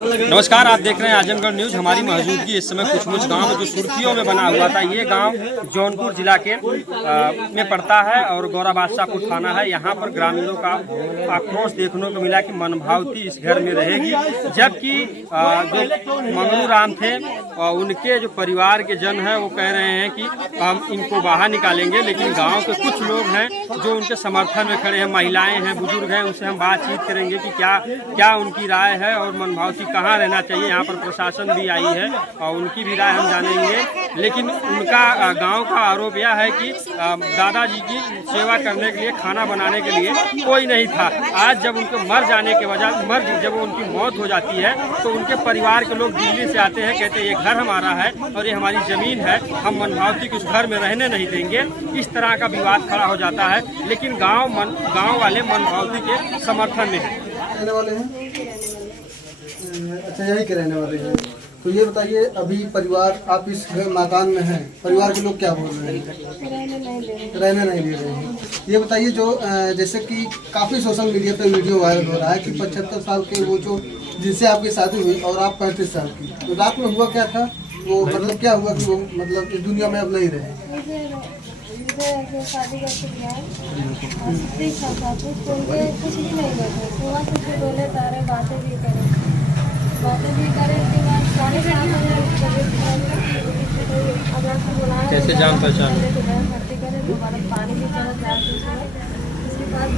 नमस्कार, आप देख रहे हैं आजमगढ़ न्यूज। हमारी मौजूदगी इस समय कुछ गांव जो सुर्खियों में बना हुआ था। ये गांव जौनपुर जिला के में पड़ता है और गौरा बादशाहपुर थाना है। यहाँ पर ग्रामीणों का आक्रोश देखने को मिला कि मनभावती इस घर में रहेगी, जबकि जो मंगरू राम थे उनके जो परिवार के जन हैं वो कह रहे हैं कि हम इनको बाहर निकालेंगे। लेकिन गाँव के कुछ लोग हैं जो उनके समर्थन में खड़े हैं, महिलाएँ हैं, बुजुर्ग हैं, उनसे हम बातचीत करेंगे कि क्या उनकी राय है और मनभावती कहाँ रहना चाहिए। यहाँ पर प्रशासन भी आई है और उनकी भी राय हम जानेंगे। लेकिन उनका गांव का आरोप यह है कि दादाजी की सेवा करने के लिए, खाना बनाने के लिए कोई नहीं था। आज जब उनके मर जाने के बजाय जब उनकी मौत हो जाती है तो उनके परिवार के लोग दिल्ली से आते हैं, कहते हैं ये घर हमारा है और ये हमारी ज़मीन है, हम मनभावती को उस घर में रहने नहीं देंगे। इस तरह का विवाद खड़ा हो जाता है। लेकिन गाँव वाले मनभावती के समर्थन में हैं। अच्छा, यही के रहने वाले हैं। तो ये बताइए, अभी परिवार आप इस मकान में हैं, परिवार के लोग क्या बोल रहे हैं? रहने नहीं दे रहे हैं। ये बताइए, जो जैसे कि काफ़ी सोशल मीडिया पे वीडियो वायरल हो रहा है कि 75 साल के वो जो जिनसे आपकी शादी हुई और आप 35 साल की, तो रात में हुआ क्या था? वो मतलब क्या हुआ कि वो मतलब इस दुनिया में अब नहीं रहे? शादी करके गया कुछ भी नहीं बैठे, सुबह से बोले तारे बातें भी करे कैसे जान पहचान? पानी भी चला इसके बाद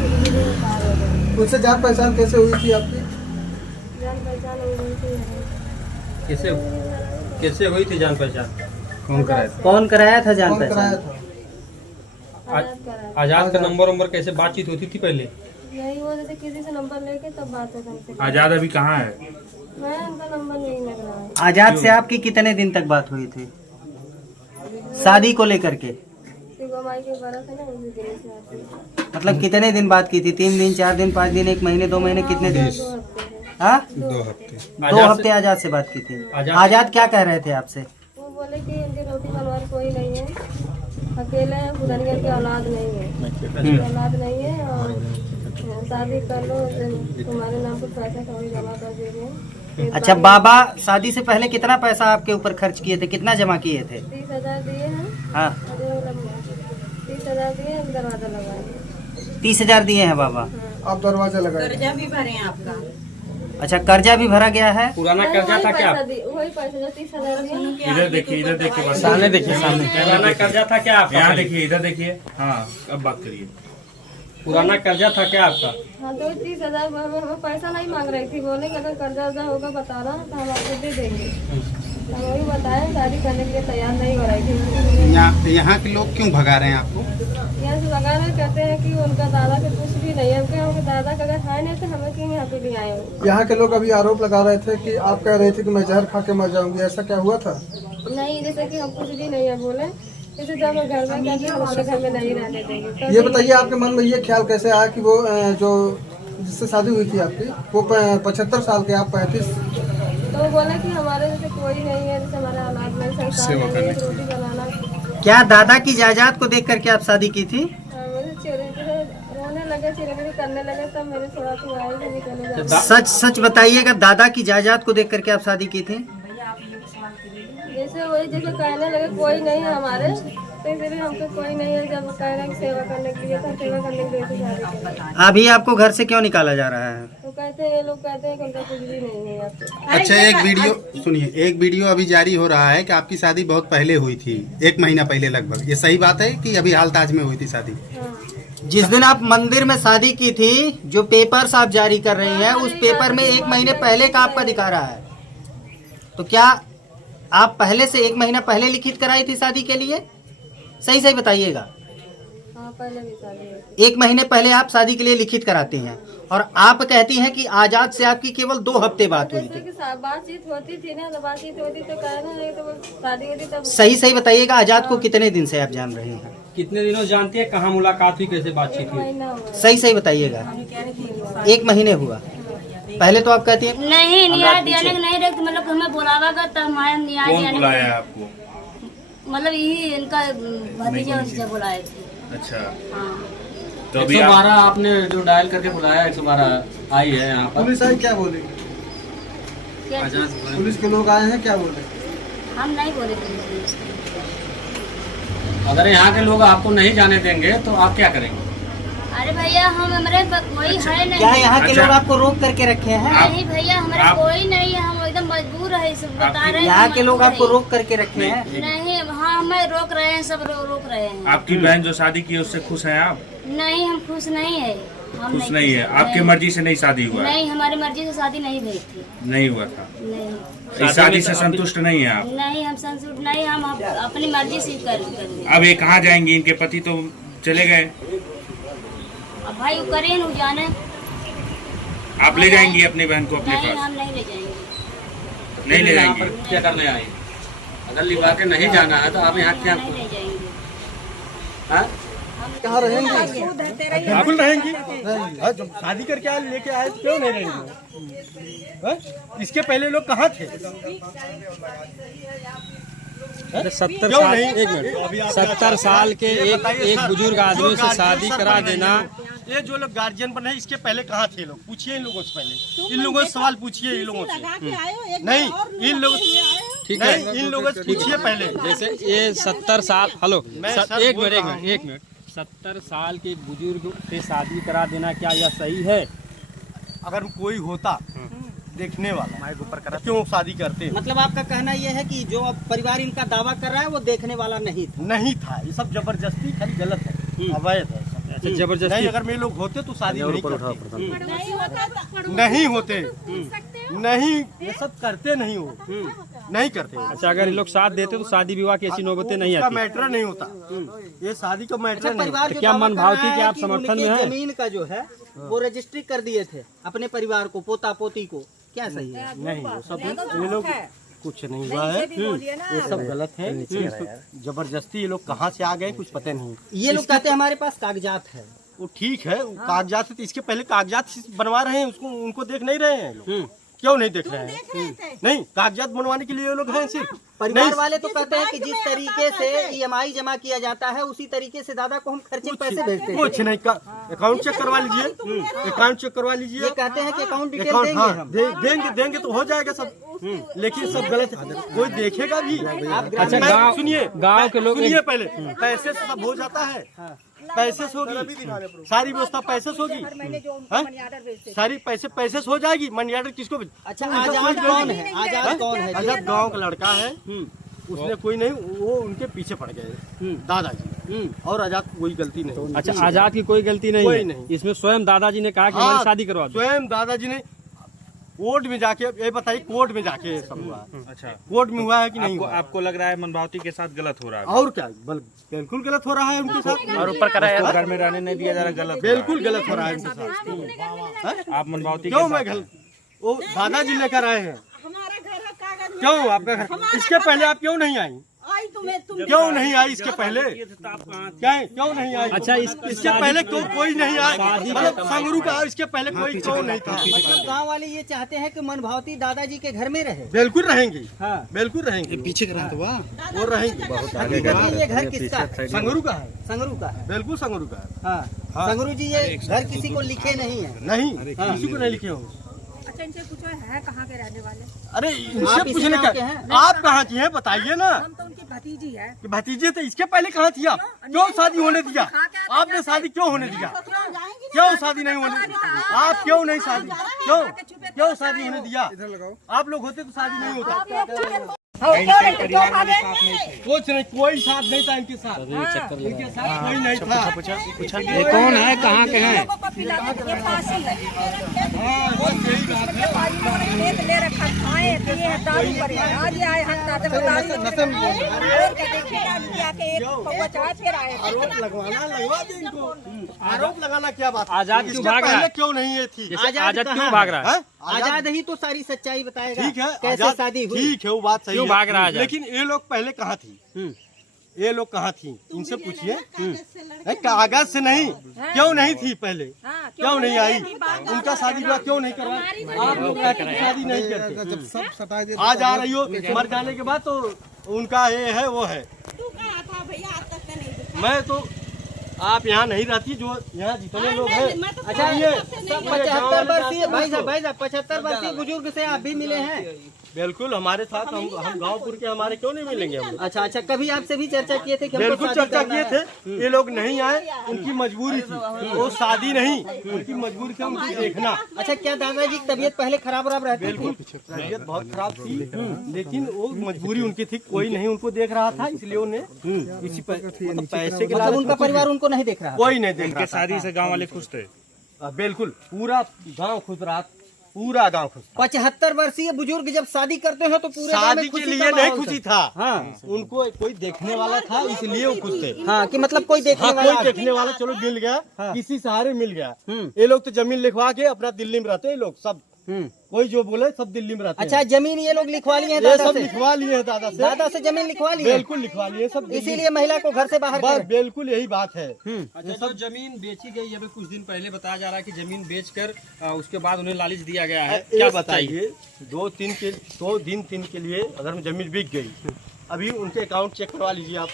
उनसे जान पहचान कैसे हुई थी आपकी? जान पहचान कैसे हुई थी जान पहचान? कौन कराया था जान कौन कराया पहचान? था? आजाद का नंबर कैसे बातचीत होती थी पहले? यही वो जैसे किसी से नंबर लेके तब बात होती। आजाद अभी कहाँ है? मैं उनका नंबर नहीं लग रहा है। आजाद से आपकी कितने दिन तक बात हुई थी शादी को लेकर के? माई के बरस है ना, उसी दिन से आती है। मतलब कितने दिन बात की थी? 3 दिन, 4 दिन, 5 दिन, 1 महीने, 2 महीने, कितने दिन? 2 हफ्ते है। हाँ, 2 हफ्ते। 2 हफ्ते आजाद से बात की थी। आजाद क्या कह रहे थे आपसे? वो बोले कि उनके रोटी बनवार कोई नहीं है, अकेले हैं, पुरानी की औलाद नहीं है, औलाद नहीं है और शादी कर लो, तुम्हारे नाम पर पैसा कभी जमा कर देंगे। अच्छा, बाबा शादी से पहले कितना पैसा आपके ऊपर खर्च किए थे? कितना जमा किए थे? 30,000 दिए हैं। हाँ, 30,000 दिए, हम दरवाजा लगाए। 30,000 दिए हैं बाबा। आप दरवाजा लगाए? कर्जा भी भरे हैं आपका? अच्छा, कर्जा भी भरा गया है? पुराना कर्जा था क्या? वही पैसा जो 30,000 दिए। इधर देखिए बस। सामने देखिए, सामने पुराना कर्जा था क्या आपका? यहाँ देखिए, इधर देखिए। हाँ, अब बात करिए। पुराना कर्जा था क्या आपका? हाँ, तो 30,000 हमें पैसा नहीं मांग रही थी। बोले कि अगर कर्जा वर्जा होगा बताना तो हम आपको दे देंगे। हम वही बताए, शादी करने के लिए तैयार नहीं हो रही थी। यहाँ के लोग क्यों भगा रहे हैं आपको? यहाँ से भगा रहे, कहते हैं कि उनका दादा के कुछ भी नहीं है। उनके दादा का अगर है नहीं तो हमें क्यों यहाँ पे ले आए हो? यहाँ के लोग अभी आरोप लगा रहे थे कि आप कह रहे थे कि मैं जहर खा के मर जाऊंगी, ऐसा क्या हुआ था? नहीं, जैसे कि हम कुछ भी नहीं है बोले, जैसे जब हम घर में कहते हमारे घर में नहीं रहने देंगे। ये बताइए, आपके मन में ये ख्याल कैसे आया कि वो जो जिससे शादी हुई थी आपकी, वो 75 साल के, आप 35? तो वो बोले कि हमारे जैसे कोई नहीं है, जैसे हमारे औलाद में संसार नहीं है, रोटी बनाना। क्या दादा की जायदाद को देख करके आप शादी की थी? मुझे रोने लगे, चिरगरी करने लगे, तब मेरे थोड़ा तो आए थे निकले जा। सच बताइएगा, दादा की जायदाद को देख करके आप शादी की थी? जैसे वही जैसे कहने लगे कोई नहीं है हमारे, तो इसलिए हमको कोई नहीं है। जब कह रहे हैं सेवा करने के लिए, तो सेवा करने के लिए अभी आपको घर से क्यों निकाला जा रहा है? तो कहते हैं, ये लोग कहते हैं कि उनका कुछ भी नहीं है यहाँ पे। अच्छा, एक वीडियो सुनिए। एक वीडियो अभी जारी हो रहा है कि आपकी शादी बहुत पहले हुई थी, 1 महीना पहले लगभग। ये सही बात है कि अभी हाल ताज में हुई थी शादी? हाँ। जिस दिन आप मंदिर में शादी की थी, जो पेपर्स आप जारी कर रही हैं, उस पेपर में 1 महीने पहले का आपका दिखा रहा है। तो क्या आप पहले से 1 महीना पहले लिखित कराई थी शादी के लिए? सही बताइएगा। हाँ, पहले भी शादी 1 महीने पहले आप शादी के लिए लिखित कराते हैं और आप कहती हैं कि आजाद से आपकी केवल 2 हफ्ते बात हुई जैसे थी। कि बातचीत होती थी ना, तो बातचीत होती तो कहना नहीं, तो शादी होती तब। सही बताइएगा, आजाद को कितने दिन से आप जान रहे हैं? कितने दिनों जानती है? कहाँ मुलाकात हुई, कैसे बातचीत हुई? महीना हुआ। सही बताइएगा। 1 महीने हुआ। पहले तो आप कहती हैं नहीं, न्याय देने नहीं रहे, मतलब हमें बुलावागा तब हमारे न्याय कौन देने। बुलाया है आपको? मतलब यही इनका भतीजा उससे बुलाए थे। अच्छा, हाँ। तो अभी 112 आपने जो डायल करके बुलाया, 112 आई है यहाँ पर। पुलिस आई क्या बोली? क्या पुलिस के लोग आए हैं, क्या बोल रहे हैं? हम नहीं बोले थे। अगर यहाँ के लोग आपको नहीं जाने देंगे तो आप क्या करेंगे? अरे भैया हम हमारे कोई है नहीं। क्या यहाँ के अच्छा। लोग आपको रोक करके रखे हैं? नहीं भैया हमारे कोई नहीं है, हम एकदम मजबूर है, सब बता रहे हैं। यहाँ के लोग मजबूर आपको है। रोक करके रखे हैं? नहीं, हाँ हमें रोक रहे हैं, सब रोक रहे हैं। आपकी बहन जो शादी की है उससे खुश हैं आप? नहीं, हम खुश नहीं है। हम खुश नहीं है? आपकी मर्जी से नहीं शादी हुआ है? नहीं, हमारी मर्जी से शादी नहीं हुई थी। नहीं हुआ था? नहीं, इस शादी से संतुष्ट नहीं है आप? नहीं हम संतुष्ट नहीं, हम अपनी मर्जी से कर। अब ये कहाँ जाएंगी? इनके पति तो चले गए। अब भाई वो करें वो जाने। आप ले जाएंगी अपनी बहन को अपने नहीं, पास? हम नहीं ले जाएंगे। नहीं ले जाएंगी? क्या करने आए? अगर लिवा के नहीं जाना है तो आप यहाँ क्या? नहीं ले जाएंगे। हाँ? कहाँ रहेंगे? बिल्कुल रहेंगी। हाँ, जब शादी करके आए लेके आए तो क्यों नहीं रहेंगे? हाँ? इसके पहले लोग कहाँ थे? 70 क्यों साल, नहीं? एक मिनट, 70 साल के एक बुजुर्ग आदमी से शादी करा देना। ये जो लोग गार्जियन बने इसके पहले कहाँ थे लोग? पूछिए इन लोगों से पहले। इन लोगों से सवाल पूछिए इन लोगों से। नहीं, इन लोग ठीक है, नहीं, इन लोगों से पूछिए पहले। जैसे ये 70 साल, हेलो सर एक बोल मिनट, रहा एक मिनट, 70 साल के बुजुर्ग से शादी करा देना क्या यह सही है? अगर कोई होता देखने वाला तो क्यों शादी करते? मतलब आपका कहना यह है कि जो अब परिवार इनका दावा कर रहा है वो देखने वाला नहीं था? नहीं था, ये सब जबरदस्ती खाली गलत है, अवैध है। अच्छा, जबरदस्ती नहीं, अगर मेरे लोग होते तो शादी नहीं करते। नहीं होते, नहीं, ये सब करते नहीं हो, नहीं करते हो। अच्छा, अगर ये लोग साथ देते तो शादी विवाह की ऐसी नौबतें नहीं उसका आती। मैटर नहीं होता, ये शादी का मैटर नहीं। परिवार जो क्या दावा मन कर भावती रहा के है आप कि समर्थन उनके में हैं? जमीन का जो है वो रजिस्ट्री कर दिए थे अपने परिवार को, पोता पोती को, क्या सही है? नहीं, वो सब ये लोग कुछ नहीं हुआ है, ये सब गलत है। जबरदस्ती ये लोग कहाँ से आ गए कुछ पता नहीं। ये लोग कहते हैं हमारे पास कागजात है। वो ठीक है, वो कागजात है तो इसके पहले कागजात बनवा रहे हैं, उसको उनको देख नहीं रहे हैं लोग। क्यों नहीं देख रहे हैं? नहीं, कागजात बनवाने के लिए ये लोग हैं सिर्फ। परिवार वाले तो कहते हैं कि जिस तरीके से EMI जमा किया जाता है उसी तरीके से दादा को हम खर्चे के पैसे भेजते हैं। कुछ नहीं, अकाउंट चेक करवा लीजिए, अकाउंट चेक करवा लीजिए। ये कहते हैं कि अकाउंट डिटेल अकाउंट, देंगे हाँ, हम। देंगे तो हो जाएगा सब। लेकिन सब गलत है, कोई देखेगा भी। अच्छा, मैं- गाँव- सुनिए, गाँव के लोग सुनिए पहले, पैसे से सब हो जाता है, पैसे से होगी सारी व्यवस्था, पैसे से होगी, हाँ? सारी पैसे से हो जाएगी। मनी ऑर्डर किसको? अच्छा, आजाद कौन है? आजाद कौन है? आजाद गांव का लड़का है, उसने कोई नहीं, वो उनके पीछे पड़ गए दादाजी, और आजाद कोई गलती नहीं। अच्छा, आजाद की कोई गलती नहीं कोई है नहीं। इसमें? स्वयं दादाजी ने कहा कि हाँ, हमारी शादी करवा दो। स्वयं दादाजी ने कोर्ट में जाके, ये बताइए कोर्ट में जाके ये सब हुआ। अच्छा, कोर्ट में हुआ है कि नहीं हुआ? आपको लग रहा है मनभावती के साथ गलत हो रहा है? और क्या, बिल्कुल गलत हो रहा है उनके साथ। और ऊपर कराया घर में रहने नहीं दिया जा रहा, गलत हो रहा है। बिल्कुल गलत हो रहा है उनके साथ। आप मनभावती क्यों के मैं साथ गलत? वो दादाजी लेकर आए हैं। क्यों आपका घर? इसके पहले आप क्यों नहीं आई? क्यों नहीं आई इसके पहले? क्या है? क्यों नहीं आई? अच्छा, इसके पहले क्यों कोई नहीं आया? मतलब संगरू का इसके पहले कोई क्यों नहीं था? मतलब गांव वाले ये चाहते हैं कि मनभावती दादाजी के घर में रहे। बिल्कुल रहेंगी, हाँ, बिल्कुल रहेंगी। पीछे करा तो वाह, वो रहेंगी। हकीकत में ये घर किसका है? संगरू का है, संगरू का है। बिल्कुल संगरू का है। हाँ, हाँ। संगरू जी ये घर किसी को लिखे नहीं है। नहीं, किसी को नहीं लिखे हो। अच्छा, इनसे पूछो है कहाँ के रहने वाले? अरे आप इनसे इसी पूछने गाँव के का, हैं? आप कहाँ की हैं बताइए ना। हम तो उनकी भतीजी है। कि भतीजे थे, इसके पहले कहाँ थी आप? क्यों शादी होने दिया? आपने शादी क्यों होने दिया? क्यों शादी नहीं होने दिया? आप क्यों नहीं शादी, क्यों शादी होने दिया? आप लोग होते तो शादी नहीं होता। कुछ नहीं, कोई साथ नहीं था इनके साथ, इनके साथ कोई नहीं था। ये कौन है, कहाँ के हैं? हाँ, बस यही बात है। ले रखा, खाए पिए हैं, दारू पर है। आज ये आए हम दादा आरोप लगवा दे इनको। आरोप लगाना क्या बात? आजाद क्यों इसके भाग रहा है? पहले क्यों नहीं ये थी? जैसे आजाद कहाँ क्यों है? भाग रहा है? हैं? आजाद ही तो सारी सच्चाई बताएगा। ठीक है, कैसे आजाद- शादी हुई। ठीक है, वो बात सही क्यों है। भाग रहा है आजाद? लेकिन ये लोग पहले कहाँ थी? ये लोग कहाँ थी? इनसे पूछिए। कागज से नहीं, क्यों नहीं थी पहले? क्यों नहीं आई? उनका शादी ब्याह क्यों नहीं करवा? आप लोग कहते हैं शादी नहीं करते। जब सब सटा दे आज आ रही हो, मर जाने के बाद तो उनका ये है वो है। मैं तो आप यहाँ नहीं रहती, जो यहाँ जितने लोग हैं। अच्छा ये 75 वर्षीय भाई साहब 75 वर्षीय बुजुर्ग से आप भी मिले हैं? बिल्कुल, हमारे साथ हम गाँवपुर के, हमारे क्यों नहीं मिलेंगे हम? अच्छा, कभी आपसे भी चर्चा किए थे कि हमको बिल्कुल शादी चर्चा करना किए है? थे, ये लोग नहीं आए, उनकी मजबूरी थी, वो शादी नहीं, उनकी मजबूरी थी उनको देखना। अच्छा, क्या दादाजी की तबीयत पहले खराब रहती थी? बिल्कुल, तबीयत बहुत खराब थी, लेकिन वो मजबूरी उनकी थी, कोई नहीं उनको देख रहा था, इसलिए उन्हें इसी मतलब पैसे के मतलब उनका परिवार उनको नहीं देख रहा? कोई नहीं देख रहा था। शादी से गांव वाले खुश थे? बिल्कुल, पूरा गांव खुश रहा, पूरा गांव खुश था। 75 वर्षीय बुजुर्ग जब शादी करते हैं तो पूरे गांव में शादी के खुशी लिए का नहीं माहौल खुशी था। था, हाँ, उनको कोई देखने वाला था, इसलिए वो खुश थे। हाँ, कि मतलब कोई देखने हाँ, वाला। कोई देखने वाला चलो मिल गया, किसी सहारे मिल गया। ये लोग तो जमीन लिखवा के अपना दिल्ली में रहते हैं, ये लोग सब, कोई जो बोले सब दिल्ली में रहते हैं। अच्छा, जमीन ये लोग लिखवा लिए हैं ये दादा सब से? लिखवा लिए हैं दादा से। दादा से जमीन लिखवा लिए? बिल्कुल लिखवा लिए सब, इसीलिए महिला को घर से बाहर बस कर। बिल्कुल यही बात है। अच्छा, जो जमीन बेची गई अभी कुछ दिन पहले बताया जा रहा है कि जमीन बेचकर उसके बाद उन्हें लालच दिया गया है, क्या बताइए, 2 दिन के लिए अगर जमीन बिक गई, अभी उनके अकाउंट चेक करवा लीजिए आप,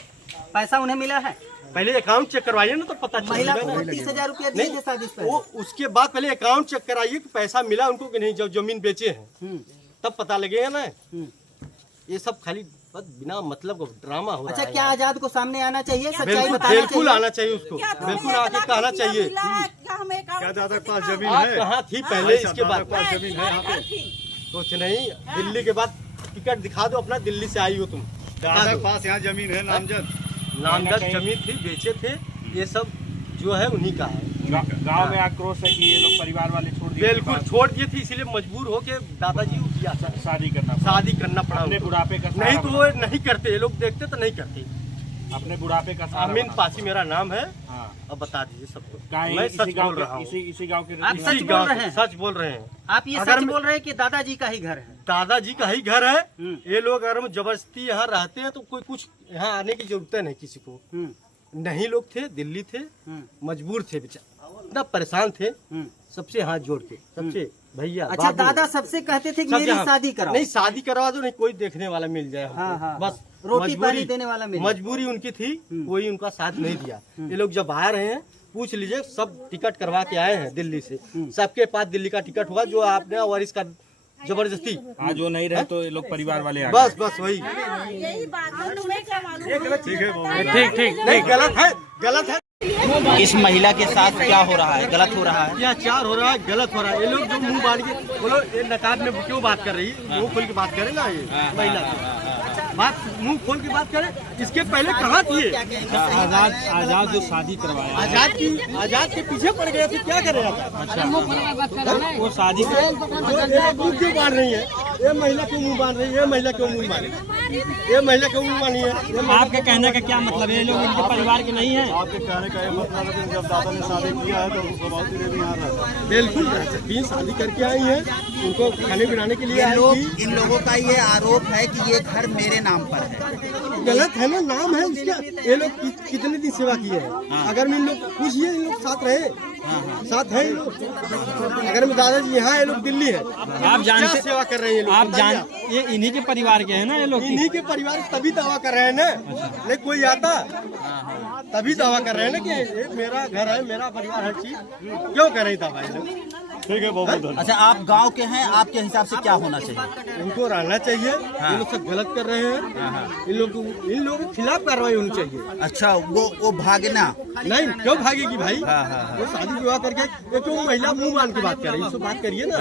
पैसा उन्हें मिला है? पहले अकाउंट चेक करवाइए ना, तो पता महिला को चलेगा। 30,000 रुपया दिए थे शादी से? वो उसके बाद पहले अकाउंट चेक कराइए कि पैसा मिला उनको कि नहीं, जब जमीन बेचे हैं तब पता लगेगा ना। ये सब खाली बस बिना मतलब ड्रामा हो रहा है। अच्छा, क्या आजाद को सामने आना चाहिए, सच्चाई बिल्कुल, बताना बिल्कुल चाहिए? आना चाहिए उसको, बिल्कुल आके कहना चाहिए। क्या दादा के पास जमीन है? कहाँ थी पहले, इसके बाद जमीन है यहाँ पे? कुछ नहीं, दिल्ली के बाद टिकट दिखा दो अपना, दिल्ली से आई हो तुम, दादा के पास यहाँ जमीन है, नामजद जमीन थी, बेचे थे, ये सब जो है उन्हीं का है। गांव में आक्रोश है कि ये लोग परिवार वाले छोड़ दिए? बिल्कुल छोड़ दिए थे, इसीलिए मजबूर होके दादाजी को किया, शादी करना पड़ा। अपने बुढ़ापे का नहीं तो वो नहीं करते, ये लोग देखते तो नहीं करते। अपने बुढ़ापे का अमीन पासी मेरा नाम है। हाँ। अब बता दीजिए सबको, मैं मैं सच बोल रहा हूँ, इसी गांव के आप सच बोल रहे हैं? सच बोल रहे हैं। आप ये सच बोल रहे हैं कि दादाजी का ही घर है? दादाजी का ही घर है। ये लोग अगर जबरदस्ती यहाँ रहते हैं तो कोई कुछ यहाँ आने की जरूरत नहीं किसी को। नहीं, लोग थे, दिल्ली थे, मजबूर थे, बेचारे इतना परेशान थे, सबसे हाथ जोड़ के, सबसे भैया। अच्छा, दादा सबसे कहते थे कि मेरी शादी कराओ? नहीं, शादी करवा दो, नहीं कोई देखने वाला मिल जाए। बस रोटी पानी देने वाला मिल जाए। मजबूरी उनकी थी, कोई उनका साथ नहीं दिया। ये लोग जब आ रहे हैं, पूछ लीजिए, सब टिकट करवा के आए हैं दिल्ली से, सबके पास दिल्ली का टिकट हुआ, जो आपने और इसका जबरदस्ती। हाँ, जो नहीं रहे तो ये लोग परिवार वाले आ बस वही। यही बात है, तुम्हें क्या मालूम? ठीक नहीं, गलत है। इस महिला के साथ क्या हो रहा है, गलत हो रहा है? अत्याचार हो रहा है, गलत हो रहा है। ये लोग जो मुंह बांध के बोलो, ये नकाब में क्यों बात कर रही है? मुंह खोल के बात करे ना, ये महिला बात मुंह खोल के बात करे। इसके पहले कहाँ थी ये? आजाद जो शादी करवाया, आजाद के पीछे पड़ गए थे, क्या करे आप? वो शादी मुंह क्यों बांध रही है? ये महिला क्यों मुंह बांध रही है? ये महिला क्यों मुंह बांध रही है? ये महिला क्यों मुंह बांधी है? आपके कहने का क्या मतलब है? ये लोग इनके परिवार के नहीं है? आपके कहने का ये मतलब है कि जब दादा ने शादी किया है तो उसको बहुत ही यहाँ रहता। बिल्कुल रह सकती है, शादी करके आई है, उनको खाने पिलाने के लिए आई थी। इन लोगों का ये आरोप है कि ये घर मेरे नाम पर है। गलत है ना, नाम है उसका। ये लोग कितने दिन सेवा किए हैं? अगर मैं इन लोग पूछिए, इन लोग साथ रहे, साथ है इन लोग। अगर मैं दादाजी यहाँ, ये लोग दिल्ली है, आप जानते सेवा कर रहे हैं ये लोग? आप जान, ये इन्हीं के परिवार के हैं ना ये लोग? इन्हीं के परिवार, तभी दावा कर रहे हैं ना। नहीं कोई आता तभी दावा कर रहे हैं ना कि ये मेरा घर है, मेरा परिवार, हर चीज। क्यों कर रही दावा ये लोग? ठीक है, बहुत बहुत। अच्छा, आप गांव के हैं, आपके हिसाब से क्या होना चाहिए? इनको रहना चाहिए। ये लोग सब गलत कर रहे हैं, इन लोगों के खिलाफ कार्रवाई होनी चाहिए। अच्छा, वो भागना नहीं, क्यों भागेगी भाई? वो शादी विवाह करके, ये क्यों महिला मुंह बांध के बात कर रही है? इससे बात करिए ना।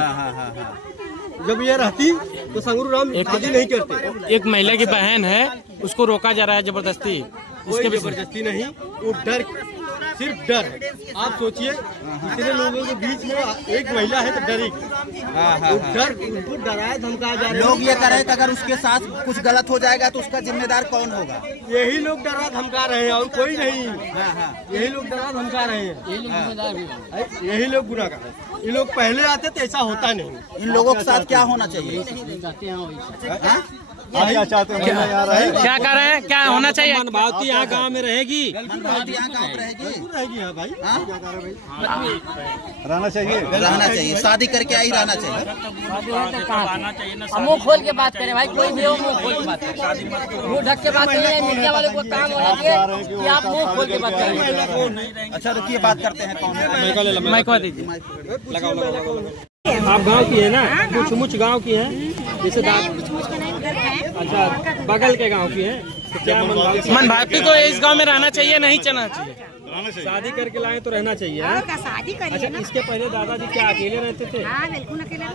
जब ये रहती तो संगरू राम शादी नहीं करते। एक महिला की बहन है, उसको रोका जा रहा है जबरदस्ती। कोई जबरदस्ती नहीं, वो डर, सिर्फ डर है। आप सोचिए, इतने लोगों के बीच में एक महिला है तो डरेगी। डर, उनको डराया धमकाया जा रहा है। लोग ये कह रहे हैं कि अगर उसके साथ कुछ गलत हो जाएगा तो उसका जिम्मेदार कौन होगा? यही लोग डरा धमका रहे हैं और कोई नहीं। यही लोग डरा धमका रहे हैं, यही लोग गुनाहगार है। ये लोग पहले आते तो ऐसा होता नहीं। इन लोगों के साथ क्या होना चाहिए? आप क्या चाहते हैं? क्या कर रहे हैं, क्या होना चाहिए? मनभावती यहाँ गांव में रहेगी, मनभावती यहाँ गाँव में रहेगी, हाँ भाई, रहना चाहिए, शादी करके आई रहना चाहिए। मुँह खोल के बात करें भाई, कोई भी हो मुँह खोल के बात करें, मुँह ढक के बात करें। मीडिया वाले को काम होना चाहिए कि आप मुँह खोल के बात करें। अच्छा रुकिए, बात करते हैं। कौन माइक दीजिए। लगाओ। आप गांव की है ना? कुछ मुछ गांव की है, जैसे अच्छा बगल के गांव की है, तो क्या मनभावती को इस गांव में रहना चाहिए, नहीं चलना चाहिए? शादी करके लाए तो रहना चाहिए। शादी अच्छा, इसके पहले दादाजी क्या अकेले रहते थे? हाँ बिल्कुल अकेले।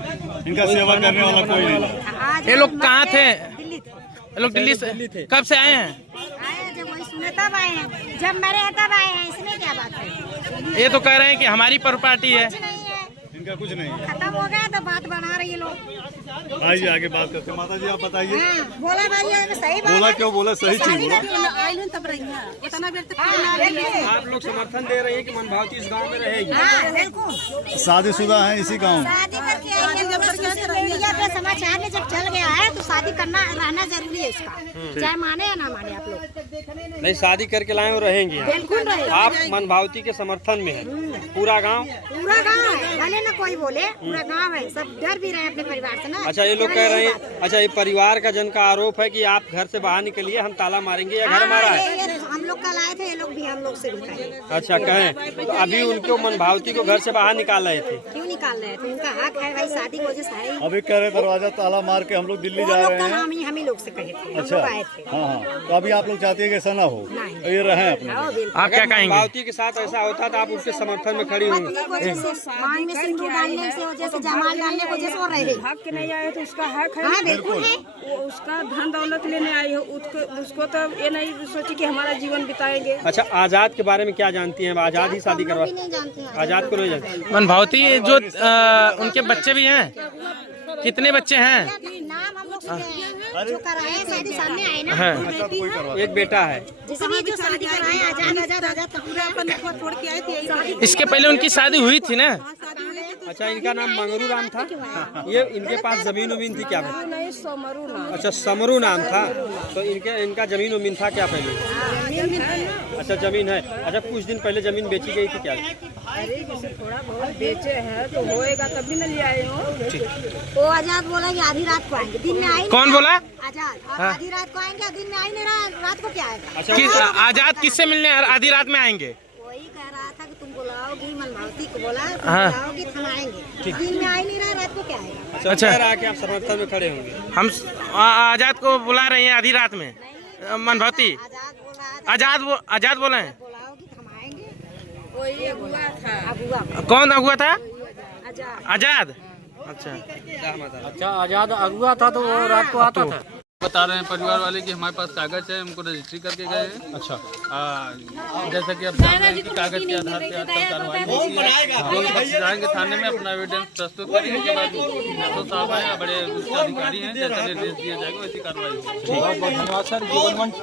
इनका सेवा करने वाला कोई नहीं। ये लोग कहाँ थे? दिल्ली थे। ये लोग दिल्ली से कब से आए हैं? आए जब वही सुने तब आए हैं, जब मरे हैं तब आए हैं, इसमें क्या बात है? ये तो कह रहे हैं कि हमारी प्रॉपर्टी है। कुछ नहीं है, इनका कुछ नहीं है। खत्म हो गया तो बात बना रही है लोग। आइए आगे बात करते हैं। माता जी आप बताइए। बोला भाई सही बात बोला है। क्यों बोला? सही चीज बोला। तब रही है इतना देर तक। आप लोग समर्थन दे रहे हैं कि मनभावती इस गांव में रहेगी? हाँ बिल्कुल। शादीशुदा है इसी गाँव में। शादी करके आई है, मीडिया पे समाचार में जब चल गया है तो शादी करना रहना जरूरी है इसका, चाहे माने या ना माने आप लोग। नहीं, शादी करके लाए और रहेंगे यहाँ। बिल्कुल रहे। आप मनभावती के समर्थन में है? पूरा गांव है, भले ना कोई बोले, पूरा गांव है, सब डर भी रहे अपने परिवार से ना। अच्छा, ये लोग कह रहे हैं, अच्छा ये परिवार का जन का आरोप है कि आप घर से बाहर निकलिए, हम ताला मारेंगे या घर मारा है। ये हम लोग कल आए थे, ये लोग भी हम लोग से भी कहे। अच्छा, कहें तो अभी उनको मनभावती को घर से बाहर निकाल रहे थे? क्यों निकाल रहे थे? उनका हक है भाई, शादी की वजह से है। अभी कह रहे दरवाजा ताला मार के हम लोग दिल्ली जा रहे हैं। नाम ही हम ही लोग से कहे थे, हम अच्छा, लोग आए थे। हाँ। तो अभी आप लोग चाहते हैं कि ऐसा ना हो, ये रहे अपने। आप क्या कहेंगे? मनभावती के साथ ऐसा होता तो आप उसके समर्थन में खड़ी होंगी? मांग में सिंदूर डालने से वजह से, जमाल डालने की वजह से वो रहे। हक नहीं आए तो उसका हक है। हाँ बिल्कुल है। वो उसका धन दौलत लेने आई हो, उसको तो ये नहीं सोची कि हमारा जीवन बिताएंगे। अच्छा, आजाद के बारे में क्या जानती हैं? आजाद ही शादी करवा? नहीं जानते हैं। आजाद को नहीं जानती। मनभावती जो उनके बच्चे भी हैं, कितने बच्चे हैं? नाम हम लोग से जो कराए शादी सामने आए ना, हाँ। एक बेटा है। जैसे भी जो शादी कराए आजाद पूरा अपन छोड़ के आए थे। इसके पहले उनकी शादी हुई थी ना? अच्छा, इनका नाम मंगरू राम था? ये इनके पास जमीन उमीन थी क्या? नहीं, समरू नाम। अच्छा, समरू नाम था। तो इनका जमीन उमीन था क्या पहले? अच्छा, जमीन है। अच्छा, कुछ दिन पहले जमीन बेची गई थी क्या? अरे जैसे थोड़ा बहुत बेचे हैं तो होएगा तभी न ले आए हो। वो आजाद बोला कि आधी रात को आएंगे, दिन में आई। कौन बोला? आजाद। और आधी रात को आएंगे, दिन में आई नहीं रहा, रात को क्या आएगा? अच्छा, आजाद किससे मिलने आधी रात में आएंगे? वही कह रहा था कि तुम बुलाओगी, मनभावती को बोला हाँ। बुलाओगी, हम आएंगे। दिन में आई नहीं रहा, रात को क्या आएगा? अच्छा, कह रहा कि आप समर्थन में खड़े होंगे। हम आजाद को बुला रहे हैं आधी रात में। मनभावती आजाद बोला है। बुलाओगी तो हम आएंगे। कोई अगुआ था। अगुआ कौन अगुआ था? आजाद। आजाद। अच्छा, आजाद अगुआ था तो वो रात को आता था। बता रहे हैं परिवार वाले कि हमारे पास कागज है, हमको रजिस्ट्री करके गए हैं। अच्छा, जैसा कि आप जान रहे हैं कि कागज के आधार पे आजकल कार्रवाई होती है। लोग बस जाएंगे थाने में, अपना एविडेंस प्रस्तुत करेंगे, के बाद तो साहब आए, बड़े अधिकारी हैं, जैसा निर्देश दिया जाएगा वैसी कार्रवाई होगी। बहुत बहुत धन्यवाद सर। जीवन मंच